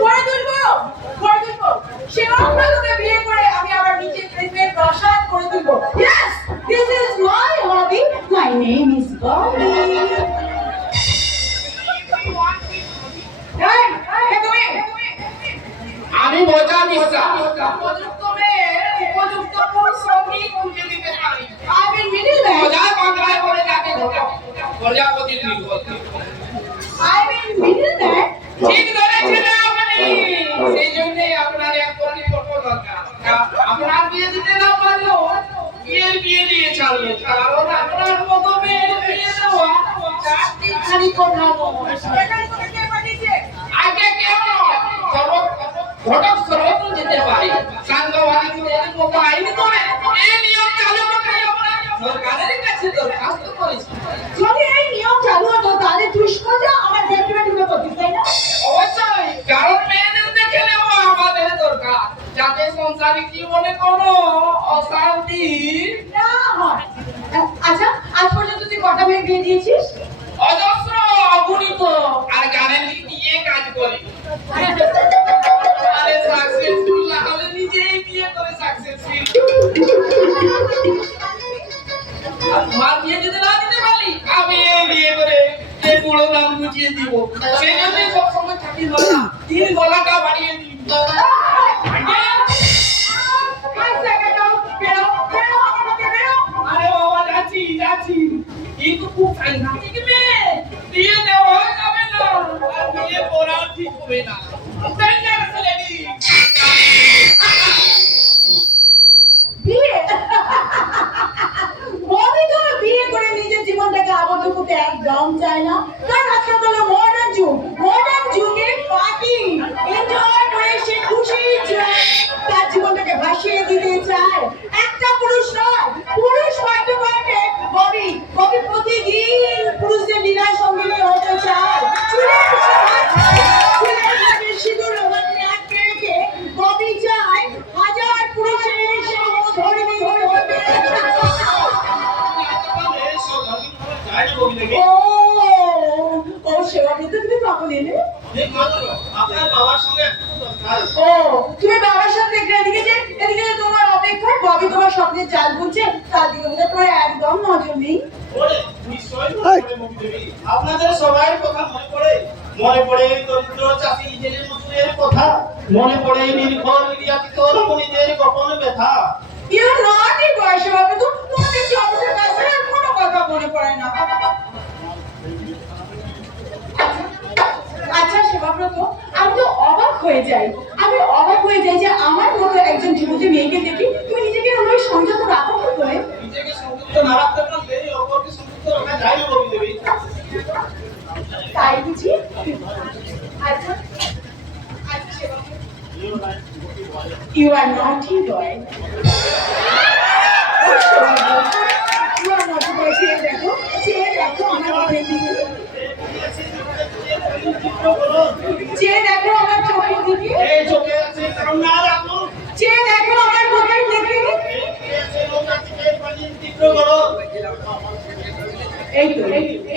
করে তুলবো, করে তুলবো। সেবাব্রতকে বিয়ে করে আমি আমার নিজের প্রেমের প্রসাদ করে তুলবো। Yes, this is my hobby. My name is Bobby. আমি মজা নিচ্ছি। উপযুক্ত মেয়ের উপযুক্ত পুরুষকে খুঁজে দিতে পারি। I'm in middle man. মজা বাংলায় বলে যাকে প্রজাপতি নির্ভর। I'm in middle man. ঠিক ধরেছেন আপনি। সেই জন্যই আপনার এক কোটি টাকা দরকার। আপনার বিয়ে দিতে না পারলেও বিয়ে দিয়ে ছাড়বে। কারণ আপনার মতো মেয়ের বিয়ে দেওয়া চারটি খালি কথা নয়। এখানে তোকে কে পাঠিয়েছে? আগে কেউ নয়। ঘটক সর্বত্র যেতে পারে। সাংবাদিকদের মতো আইন করে এই নিয়ম চালু করতে আমরা সরকারের কাছে দরখাস্ত করেছি। যদি এই নিয়ম চালু হতো তাহলে তুই সোজা আমার বেডরুমে ঢুকে পড়তিস, তাই না? অবশ্যই, কারণ মেয়েদের দেখে নেওয়া আমাদের দরকার, যাতে সংসারিক জীবনে কোনো অশান্তি না হয়। আচ্ছা, আজ পর্যন্ত তুই কটা মেয়ে বিয়ে দিয়েছিস? অজস্র অগণিত। আর গ্যারান্টি দিয়ে কাজ করি। আরে সাকসেসফুল না হলে নিজেই বিয়ে করে সাকসেসফুল। তোমার বিয়ে যদি না দিতে পারি আমি এই বিয়ে করে এই বুড়ো নাম বুঝিয়ে দিব। সেই জন্যই সবসময় থাকি বলা, তিন গলাটা বাড়িয়ে দিই। আরে বাবা যাচ্ছি যাচ্ছি, কিন্তু খুব সাইন্টিফিক মেয়ে, বিয়ে দেওয়া যাবে না আর বিয়ে করাও ঠিক হবে না। Dangerous lady. বিয়ে? ববি তো বিয়ে করে নিজের জীবনটাকে আবদ্ধ করতে একদম চায় না। কারণ আজকাল হলো মডার্ন যুগ। মডার্ন যুগে পার্টি এনজয় করে সে খুশি তার জীবনটাকে ভাসিয়ে দিতে চায়। একটা পুরুষ নয়, পুরুষ পাইতে পারবে ববি। ববি প্রতিদিন পুরুষদের লীলায় সঙ্গিনী হতে চায়। চুলের সাথে সিঁদুর ওখানে আটকে রেখে ববি চায় হাজার পুরুষের সহধর্মী হয়ে হবে। ও সেবাব্রত, তুমি কখন এলে? ও তুমি বাবার সাথে এদিকে যে এদিকে যে তোমার অপেক্ষায় ববি তোমার স্বপ্নের জাল বুনছে, তার দিকে বোধ হয় তোমার একদম নজর নেই। আপনাদের সবার কথা মনে পড়ে, মনে পড়ে দরিদ্র চাষি জেলে মজুরের কথা, মনে পড়ে নির্ভর নির্যাতিত রমণীদের গোপন ব্যথা। ইউ নট এ বয় সেবাব্রত, তোমাদের কি অবস্থা কাছে আর কোনো কথা মনে পড়ে না। আচ্ছা সেবাব্রত, আমি তো অবাক হয়ে যাই। আমি অবাক হয়ে যাই যে আমার মতো একজন যুবতী মেয়েকে দেখি তুমি নিজেকে ওই সংযত রাখো কি করে? নিজেকে সংযুক্ত না রাখতে পারলে অপরকে সংযুক্ত রাখা যায় না বলি দেবী। তাই বুঝি? আচ্ছা আচ্ছা Sebabrata, you are naughty boy. You are naughty boy. চেয়ে দেখো আমার ঘরের দিকে, চেয়ে দেখো আমার চোখের দিকে, এই চোখে আছে কারণ না রাখো, চেয়ে দেখো আমার মুখের দিকে।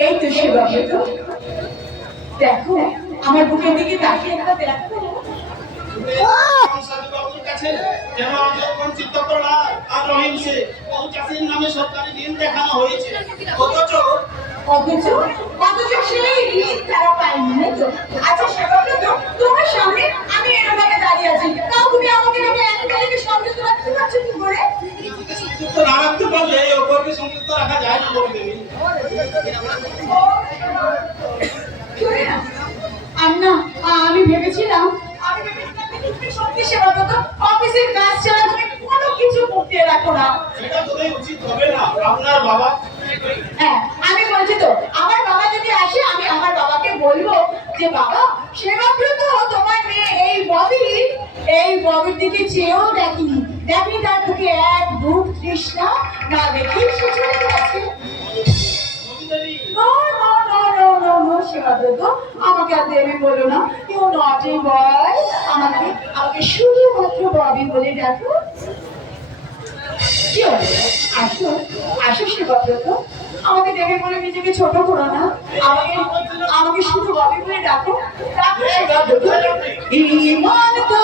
এই তো সেবাব্রত, দেখো আমার বুকের দিকে তাকিয়ে একটা দেখো। অথচ সেই ঋণ তারা পায়নি, না তো? আচ্ছা সেবাব্রত, তোমার সামনে আমি এরকমভাবে দাঁড়িয়ে আছি, তাও তুমি আমাকে একেবারে সংযত রাখতে পারছো কি করে? সংযুক্ত না রাখতে পারলে অপরকে সংযুক্ত রাখা যায় না বলি দেবী। আমি ভেবেছিলাম তুমি সত্যি সেবাব্রত অফিসের কাজ ছাড়া তুমি কোনো কিছু করতে রাখো না। সেটা তোদের উচিত হবে না। আপনার বাবা, হ্যাঁ আমি বলছি তো, আমার বাবা যদি আসে আমি আমার বাবাকে বলবো যে বাবা সেবাব্রত তোমার মেয়ে এই ববির দিকে চেয়েও দেখেনি তার মুখে এক বুক তৃষ্ণা না দেখেই সে চলে গেছে। সেবাব্রত আমাকে আর দেবী বলো না, ইউ নটি বয়, আমাকে শুধুমাত্র ববি বলে ডাকো। কি হলো? আসো আসো সেবাব্রত। আমাকে দেখে বলে নিজেকে ছোট করো না, আমাকে আমাকে শুধু ববি বলে ডাকো। ইমান তো